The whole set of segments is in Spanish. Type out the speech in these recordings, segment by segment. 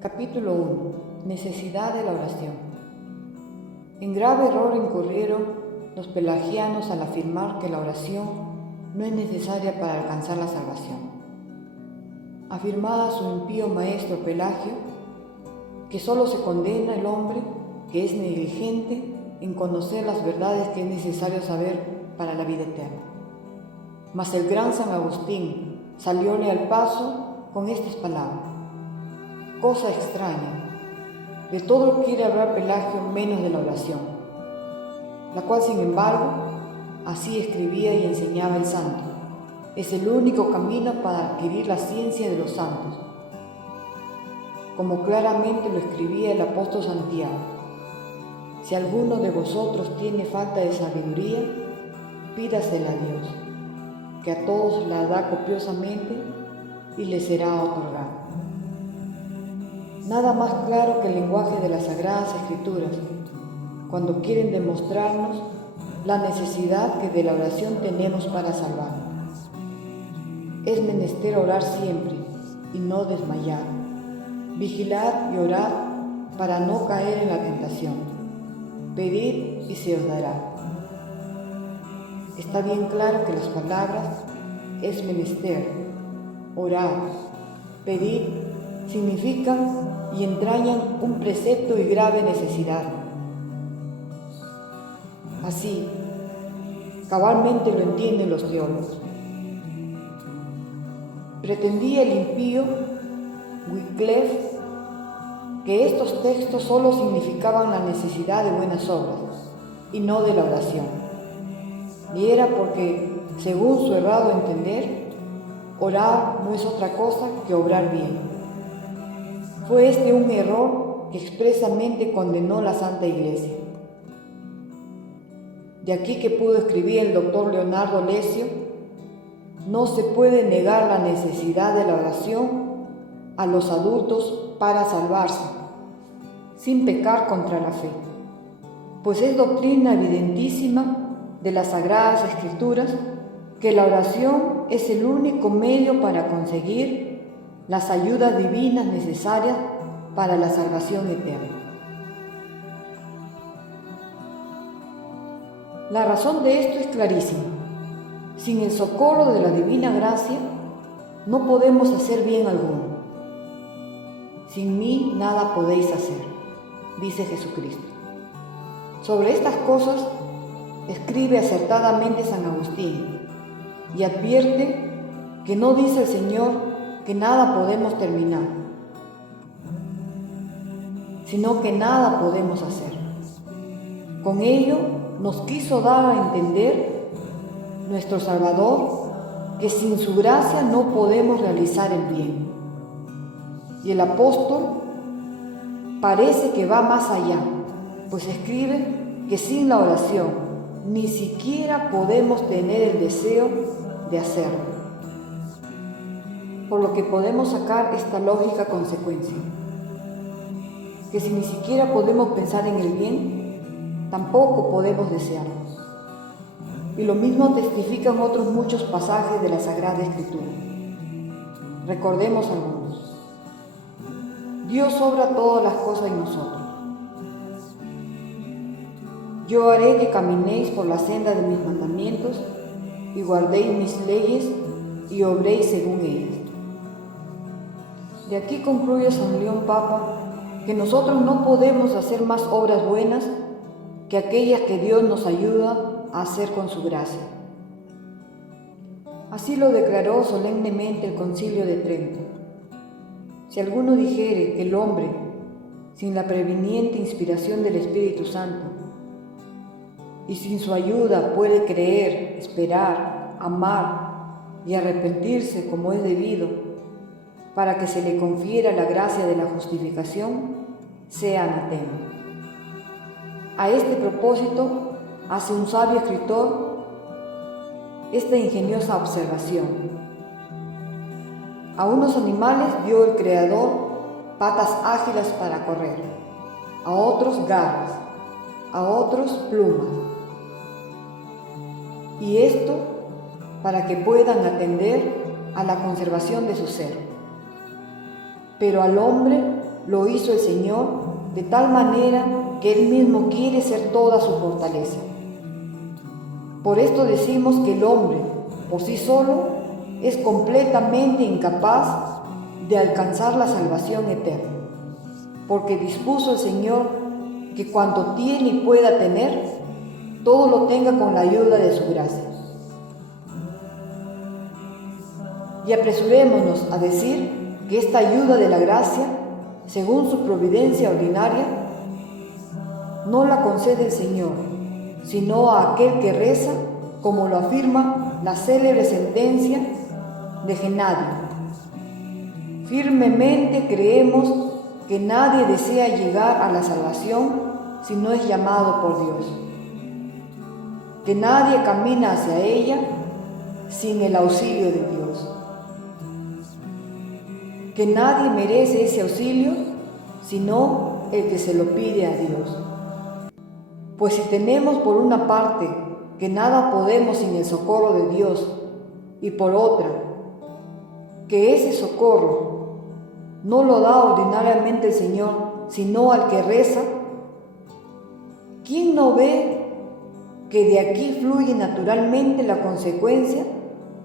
Capítulo 1. Necesidad de la oración. En grave error incurrieron los pelagianos al afirmar que la oración no es necesaria para alcanzar la salvación. Afirmaba su impío maestro Pelagio que solo se condena el hombre que es negligente en conocer las verdades que es necesario saber para la vida eterna. Mas el gran San Agustín salióle al paso con estas palabras: cosa extraña, de todo quiere hablar Pelagio menos de la oración, la cual sin embargo, así escribía y enseñaba el santo, es el único camino para adquirir la ciencia de los santos, como claramente lo escribía el apóstol Santiago: si alguno de vosotros tiene falta de sabiduría, pídasela a Dios, que a todos la da copiosamente y le será otorgada. Nada más claro que el lenguaje de las Sagradas Escrituras, cuando quieren demostrarnos la necesidad que de la oración tenemos para salvarnos. Es menester orar siempre y no desmayar, vigilar y orar para no caer en la tentación, pedir y se os dará. Está bien claro que las palabras es menester, orar, pedir significan y entrañan un precepto y grave necesidad. Así, cabalmente lo entienden los teólogos. Pretendía el impío Wycliffe que estos textos solo significaban la necesidad de buenas obras y no de la oración. Y era porque, según su errado entender, orar no es otra cosa que obrar bien. Fue este un error que expresamente condenó la Santa Iglesia. De aquí que pudo escribir el doctor Leonardo Lesio: no se puede negar la necesidad de la oración a los adultos para salvarse, sin pecar contra la fe, pues es doctrina evidentísima de las Sagradas Escrituras que la oración es el único medio para conseguir las ayudas divinas necesarias para la salvación eterna. La razón de esto es clarísima. Sin el socorro de la divina gracia, no podemos hacer bien alguno. Sin mí nada podéis hacer, dice Jesucristo. Sobre estas cosas escribe acertadamente San Agustín y advierte que no dice el Señor que nada podemos terminar, sino que nada podemos hacer. Con ello nos quiso dar a entender nuestro Salvador que sin su gracia no podemos realizar el bien. Y el apóstol parece que va más allá, pues escribe que sin la oración ni siquiera podemos tener el deseo de hacerlo. Por lo que podemos sacar esta lógica consecuencia, que si ni siquiera podemos pensar en el bien, tampoco podemos desearlo. Y lo mismo testifican otros muchos pasajes de la Sagrada Escritura. Recordemos algunos. Dios obra todas las cosas en nosotros. Yo haré que caminéis por la senda de mis mandamientos y guardéis mis leyes y obréis según ellas. De aquí concluye San León Papa que nosotros no podemos hacer más obras buenas que aquellas que Dios nos ayuda a hacer con su gracia. Así lo declaró solemnemente el Concilio de Trento. Si alguno dijere que el hombre, sin la previniente inspiración del Espíritu Santo, y sin su ayuda puede creer, esperar, amar y arrepentirse como es debido, para que se le confiera la gracia de la justificación, sea anatema. A este propósito hace un sabio escritor esta ingeniosa observación: a unos animales dio el Creador patas ágiles para correr, a otros garras, a otros plumas, y esto para que puedan atender a la conservación de su ser. Pero al hombre lo hizo el Señor de tal manera que Él mismo quiere ser toda su fortaleza. Por esto decimos que el hombre, por sí solo, es completamente incapaz de alcanzar la salvación eterna, porque dispuso el Señor que cuanto tiene y pueda tener, todo lo tenga con la ayuda de su gracia. Y apresurémonos a decir que esta ayuda de la gracia, según su providencia ordinaria, no la concede el Señor, sino a aquel que reza, como lo afirma la célebre sentencia de Genadio. Firmemente creemos que nadie desea llegar a la salvación si no es llamado por Dios, que nadie camina hacia ella sin el auxilio de Dios, que nadie merece ese auxilio sino el que se lo pide a Dios. Pues si tenemos por una parte que nada podemos sin el socorro de Dios, y por otra, que ese socorro no lo da ordinariamente el Señor, sino al que reza, ¿quién no ve que de aquí fluye naturalmente la consecuencia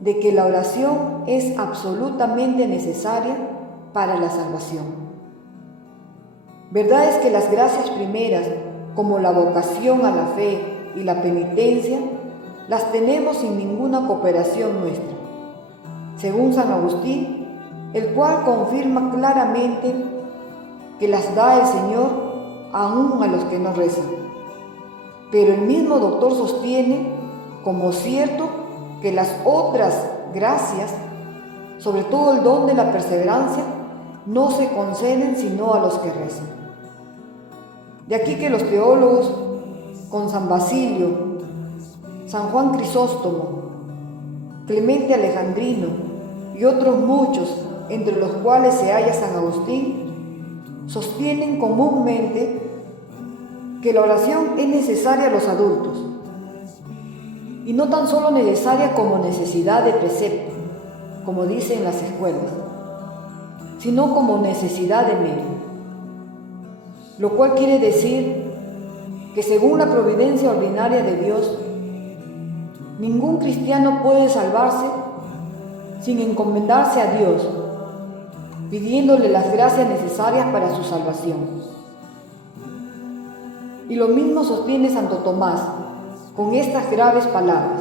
de que la oración es absolutamente necesaria para la salvación? Verdad es que las gracias primeras, como la vocación a la fe y la penitencia, las tenemos sin ninguna cooperación nuestra, según San Agustín, el cual confirma claramente que las da el Señor aún a los que no rezan. Pero el mismo doctor sostiene como cierto que las otras gracias, sobre todo el don de la perseverancia, no se conceden sino a los que rezan. De aquí que los teólogos, con San Basilio, San Juan Crisóstomo, Clemente Alejandrino y otros muchos, entre los cuales se halla San Agustín, sostienen comúnmente que la oración es necesaria a los adultos, y no tan solo necesaria como necesidad de precepto, como dicen las escuelas, sino como necesidad de medio, lo cual quiere decir que según la providencia ordinaria de Dios, ningún cristiano puede salvarse sin encomendarse a Dios, pidiéndole las gracias necesarias para su salvación. Y lo mismo sostiene Santo Tomás con estas graves palabras: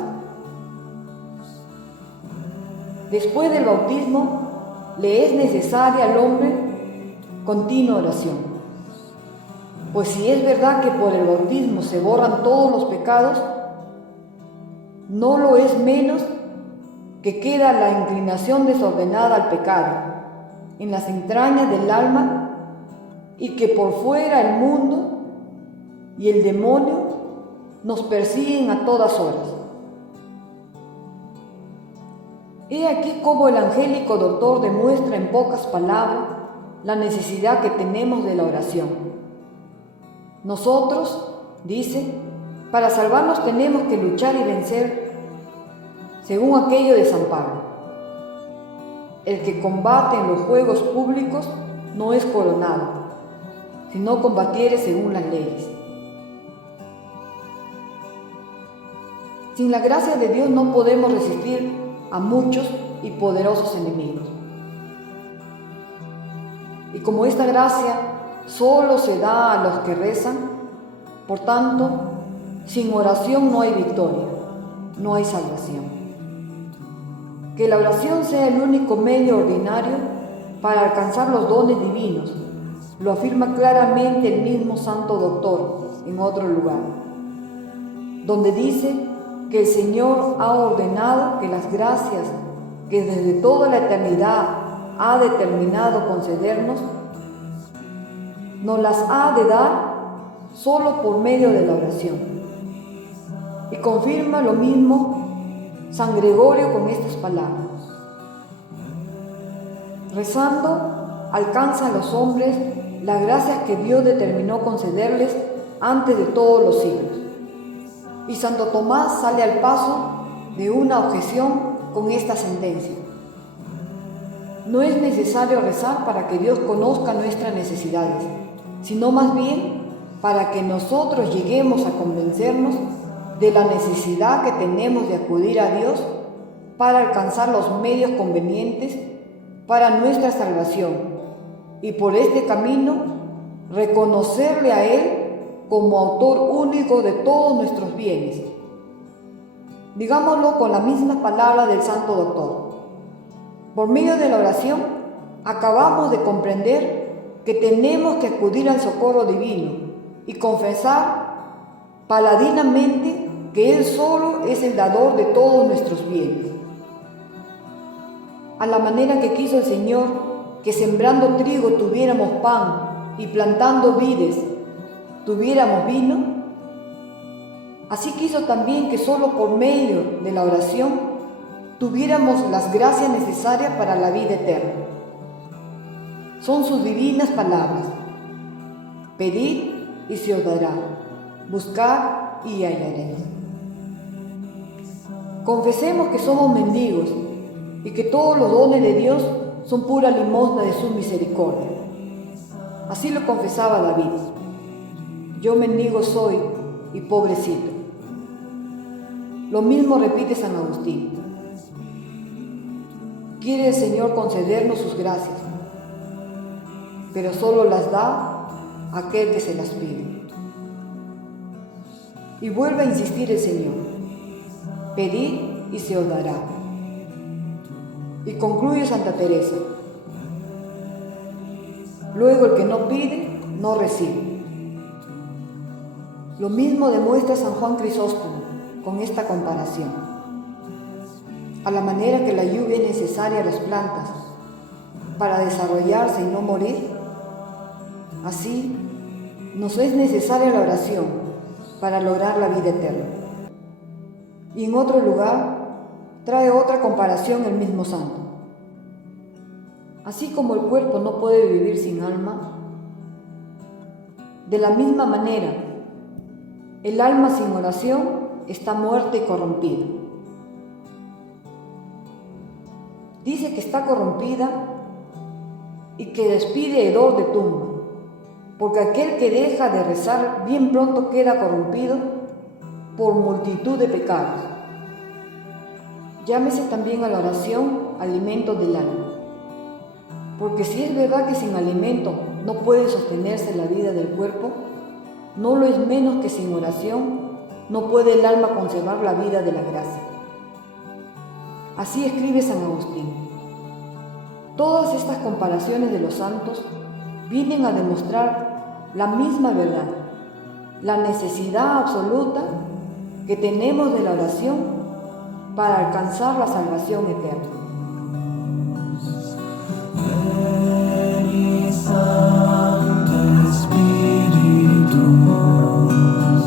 después del bautismo le es necesaria al hombre continua oración, pues si es verdad que por el bautismo se borran todos los pecados, no lo es menos que queda la inclinación desordenada al pecado en las entrañas del alma, y que por fuera el mundo y el demonio nos persiguen a todas horas. He aquí cómo el angélico doctor demuestra en pocas palabras la necesidad que tenemos de la oración. Nosotros, dice, para salvarnos tenemos que luchar y vencer, según aquello de San Pablo: el que combate en los juegos públicos no es coronado, sino combatiere según las leyes. Sin la gracia de Dios no podemos resistir a muchos y poderosos enemigos. Y como esta gracia solo se da a los que rezan, por tanto, sin oración no hay victoria, no hay salvación. Que la oración sea el único medio ordinario para alcanzar los dones divinos, lo afirma claramente el mismo Santo Doctor en otro lugar, donde dice que el Señor ha ordenado que las gracias que desde toda la eternidad ha determinado concedernos, nos las ha de dar solo por medio de la oración. Y confirma lo mismo San Gregorio con estas palabras: rezando alcanza a los hombres las gracias que Dios determinó concederles antes de todos los siglos. Y Santo Tomás sale al paso de una objeción con esta sentencia: no es necesario rezar para que Dios conozca nuestras necesidades, sino más bien para que nosotros lleguemos a convencernos de la necesidad que tenemos de acudir a Dios para alcanzar los medios convenientes para nuestra salvación y por este camino reconocerle a Él como autor único de todos nuestros bienes. Digámoslo con la misma palabra del Santo Doctor. Por medio de la oración, acabamos de comprender que tenemos que acudir al socorro divino y confesar paladinamente que Él solo es el dador de todos nuestros bienes. A la manera que quiso el Señor que sembrando trigo tuviéramos pan y plantando vides tuviéramos vino, así quiso también que solo por medio de la oración tuviéramos las gracias necesarias para la vida eterna. Son sus divinas palabras: pedid y se os dará, buscad y hallaréis. Confesemos que somos mendigos y que todos los dones de Dios son pura limosna de su misericordia. Así lo confesaba David: yo mendigo soy y pobrecito. Lo mismo repite San Agustín. Quiere el Señor concedernos sus gracias, pero solo las da aquel que se las pide. Y vuelve a insistir el Señor: pedid y se os dará. Y concluye Santa Teresa: luego el que no pide, no recibe. Lo mismo demuestra San Juan Crisóstomo con esta comparación. A la manera que la lluvia es necesaria a las plantas para desarrollarse y no morir, así nos es necesaria la oración para lograr la vida eterna. Y en otro lugar trae otra comparación el mismo santo. Así como el cuerpo no puede vivir sin alma, de la misma manera, el alma sin oración está muerta y corrompida. Dice que está corrompida y que despide hedor de tumba, porque aquel que deja de rezar bien pronto queda corrompido por multitud de pecados. Llámese también a la oración alimento del alma, porque si es verdad que sin alimento no puede sostenerse la vida del cuerpo, no lo es menos que sin oración no puede el alma conservar la vida de la gracia. Así escribe San Agustín. Todas estas comparaciones de los santos vienen a demostrar la misma verdad, la necesidad absoluta que tenemos de la oración para alcanzar la salvación eterna.